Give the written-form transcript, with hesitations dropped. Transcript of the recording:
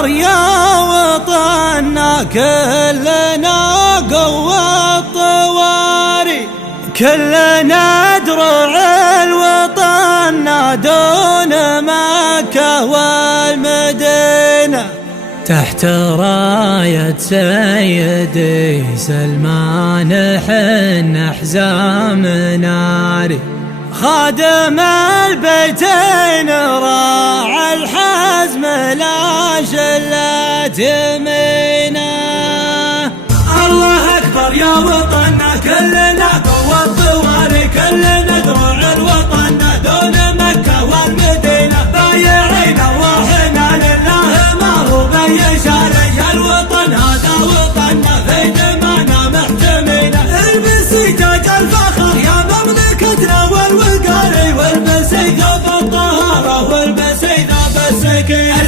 أكبر يا وطننا، كلنا قوة الطواري، كلنا درع الوطن دون مكة والمدينة. تحت راية سيدي سلمان حنا حزام ناري، خادم البيتين راعى الحزم لا شلت يمينه. الله أكبر يا وطننا، كلنا قوة الطواري، كلنا درع الوطن دون مكة والمدينة. بايعين أرواحنا لله ما هو بيشاري، الوطن هذا وطننا في دمنا محتمينه. البسي تاج الفخر يا مملكتنا والوقاري، والبسي ثوب الطهارة والبسي ثوب السكينة.